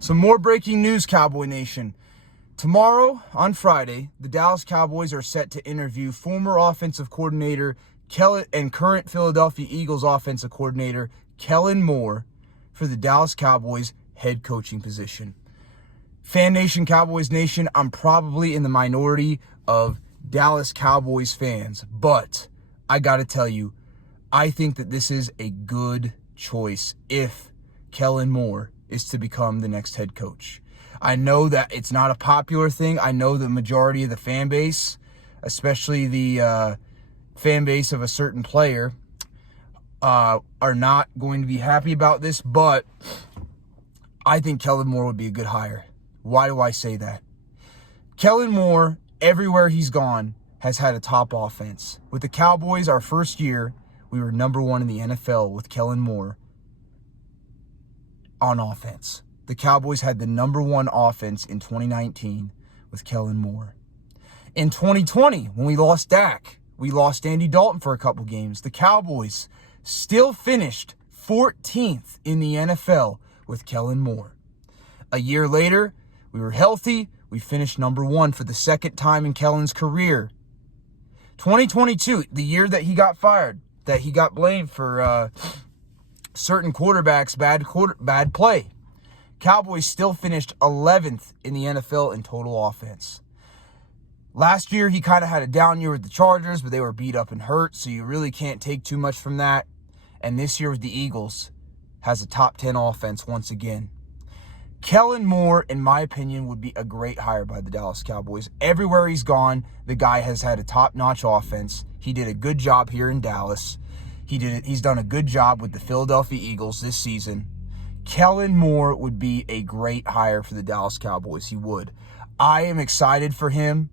Some more breaking news, Cowboy Nation. Tomorrow, on Friday, the Dallas Cowboys are set to interview former offensive coordinator Kellen and current Philadelphia Eagles offensive coordinator Kellen Moore for the Dallas Cowboys head coaching position. Fan Nation, Cowboys Nation, I'm probably in the minority of Dallas Cowboys fans, but I got to tell you, I think that this is a good choice if Kellen Moore is to become the next head coach. I know that it's not a popular thing. I know the majority of the fan base, especially the fan base of a certain player, are not going to be happy about this, but I think Kellen Moore would be a good hire. Why do I say that? Kellen Moore, everywhere he's gone, has had a top offense. With the Cowboys, our first year, we were number one in the NFL with Kellen Moore on offense. The Cowboys had the number one offense in 2019 with Kellen Moore. In 2020, when we lost Dak, we lost Andy Dalton for a couple games. The Cowboys still finished 14th in the NFL with Kellen Moore. A year later, we were healthy. We finished number one for the second time in Kellen's career. 2022, the year that he got fired, that he got blamed for certain quarterbacks' bad play. Cowboys still finished 11th in the NFL in total offense. Last year, he kind of had a down year with the Chargers, but they were beat up and hurt, so you really can't take too much from that. And this year with the Eagles, has a top 10 offense once again. Kellen Moore, in my opinion, would be a great hire by the Dallas Cowboys. Everywhere he's gone, the guy has had a top-notch offense. He did a good job here in Dallas. He's done a good job with the Philadelphia Eagles this season. Kellen Moore would be a great hire for the Dallas Cowboys. He would. I am excited for him.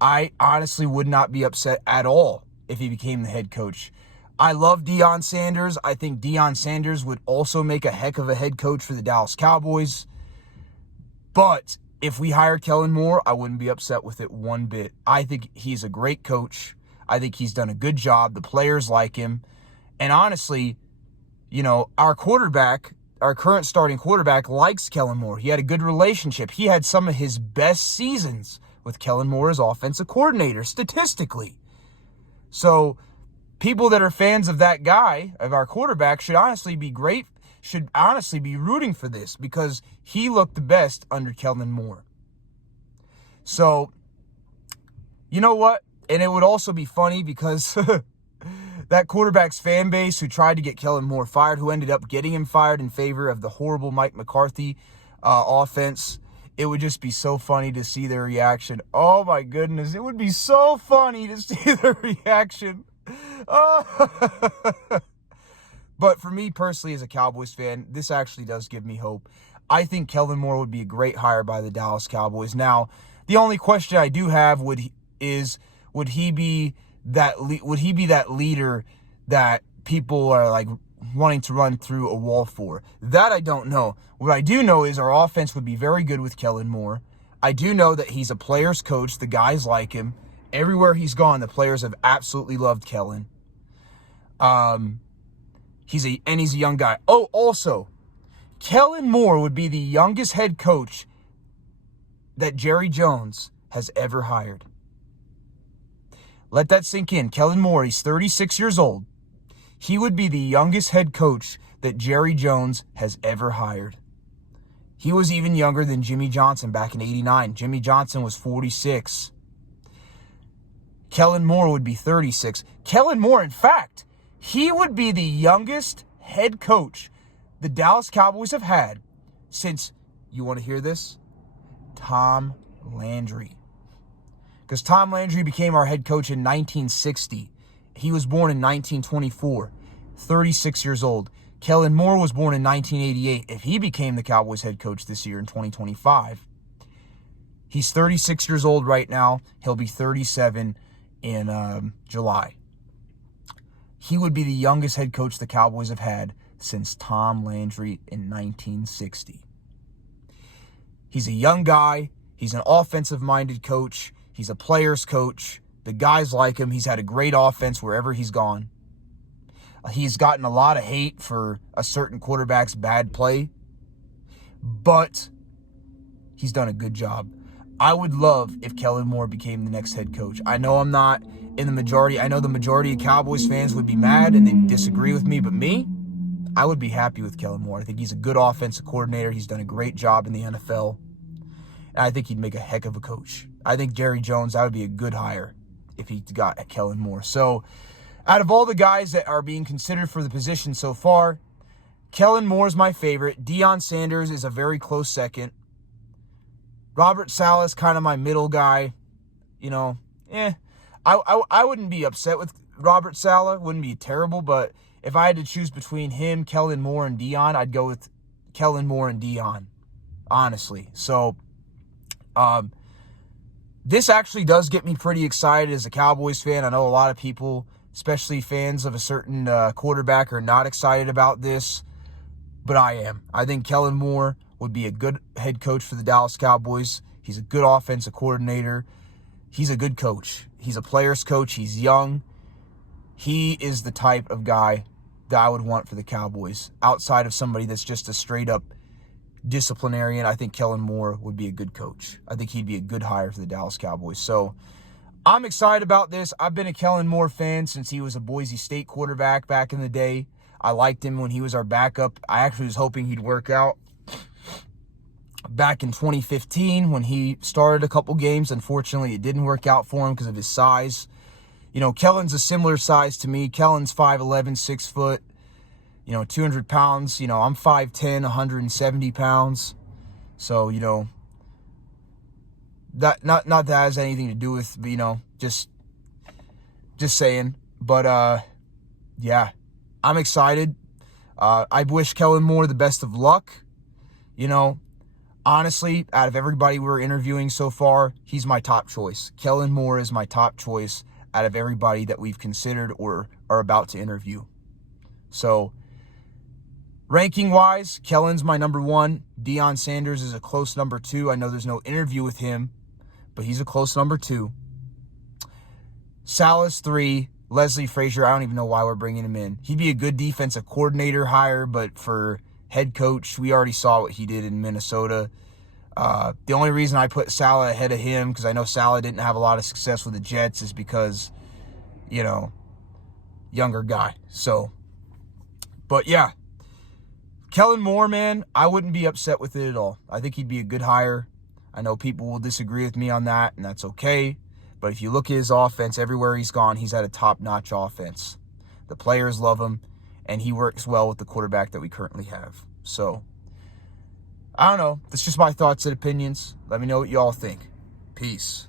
I honestly would not be upset at all if he became the head coach. I love Deion Sanders. I think Deion Sanders would also make a heck of a head coach for the Dallas Cowboys. But if we hired Kellen Moore, I wouldn't be upset with it one bit. I think he's a great coach. I think he's done a good job. The players like him. And honestly, you know, our current starting quarterback likes Kellen Moore. He had a good relationship. He had some of his best seasons with Kellen Moore as offensive coordinator, statistically. So people that are fans of that guy, of our quarterback, should honestly be rooting for this because he looked the best under Kellen Moore. So, you know what? And it would also be funny because that quarterback's fan base who tried to get Kellen Moore fired, who ended up getting him fired in favor of the horrible Mike McCarthy offense, it would just be so funny to see their reaction. Oh, my goodness. It would be so funny to see their reaction. Oh. But for me personally as a Cowboys fan, this actually does give me hope. I think Kellen Moore would be a great hire by the Dallas Cowboys. Now, the only question I do have would he be that leader that people are like wanting to run through a wall for? That I don't know. What I do know is our offense would be very good with Kellen Moore. I do know that he's a player's coach. The guys like him. Everywhere he's gone, the players have absolutely loved Kellen. He's a young guy. Oh, also, Kellen Moore would be the youngest head coach that Jerry Jones has ever hired. Let that sink in. Kellen Moore, he's 36 years old. He would be the youngest head coach that Jerry Jones has ever hired. He was even younger than Jimmy Johnson back in '89. Jimmy Johnson was 46. Kellen Moore would be 36. Kellen Moore, in fact, he would be the youngest head coach the Dallas Cowboys have had since, you want to hear this? Tom Landry. Because Tom Landry became our head coach in 1960. He was born in 1924, 36 years old. Kellen Moore was born in 1988. If he became the Cowboys head coach this year in 2025, he's 36 years old right now. He'll be 37 in July. He would be the youngest head coach the Cowboys have had since Tom Landry in 1960. He's a young guy. He's an offensive-minded coach. He's a player's coach. The guys like him. He's had a great offense wherever he's gone. He's gotten a lot of hate for a certain quarterback's bad play. But he's done a good job. I would love if Kellen Moore became the next head coach. I know I'm not in the majority. I know the majority of Cowboys fans would be mad and they would disagree with me, but me, I would be happy with Kellen Moore. I think he's a good offensive coordinator. He's done a great job in the NFL. And I think he'd make a heck of a coach. I think Jerry Jones, that would be a good hire if he got Kellen Moore. So out of all the guys that are being considered for the position so far, Kellen Moore is my favorite. Deion Sanders is a very close second. Robert Saleh is kind of my middle guy. You know, I wouldn't be upset with Robert Saleh. Wouldn't be terrible, but if I had to choose between him, Kellen Moore, and Deion, I'd go with Kellen Moore and Deion, honestly. So this actually does get me pretty excited as a Cowboys fan. I know a lot of people, especially fans of a certain quarterback, are not excited about this, but I am. I think Kellen Moore would be a good head coach for the Dallas Cowboys. He's a good offensive coordinator. He's a good coach. He's a player's coach. He's young. He is the type of guy that I would want for the Cowboys. Outside of somebody that's just a straight-up disciplinarian, I think Kellen Moore would be a good coach. I think he'd be a good hire for the Dallas Cowboys. So I'm excited about this. I've been a Kellen Moore fan since he was a Boise State quarterback back in the day. I liked him when he was our backup. I actually was hoping he'd work out back in 2015 when he started a couple games. Unfortunately, it didn't work out for him because of his size. You know, Kellen's a similar size to me. Kellen's 5'11", 6 foot, 200 pounds. I'm 5'10", 170 pounds. So, that not that has anything to do with, just saying. But, yeah, I'm excited. I wish Kellen Moore the best of luck. Honestly, out of everybody we're interviewing so far, he's my top choice. Kellen Moore is my top choice out of everybody that we've considered or are about to interview. So, ranking-wise, Kellen's my number 1. Deion Sanders is a close number 2. I know there's no interview with him, but he's a close number 2. Saleh's 3. Leslie Frazier, I don't even know why we're bringing him in. He'd be a good defensive coordinator hire, but for head coach, we already saw what he did in Minnesota. The only reason I put Saleh ahead of him, because I know Saleh didn't have a lot of success with the Jets, is because, younger guy. So, but yeah, Kellen Moore, man, I wouldn't be upset with it at all. I think he'd be a good hire. I know people will disagree with me on that, and that's okay. But if you look at his offense, everywhere he's gone, he's had a top-notch offense. The players love him, and he works well with the quarterback that we currently have. So, I don't know. That's just my thoughts and opinions. Let me know what you all think. Peace.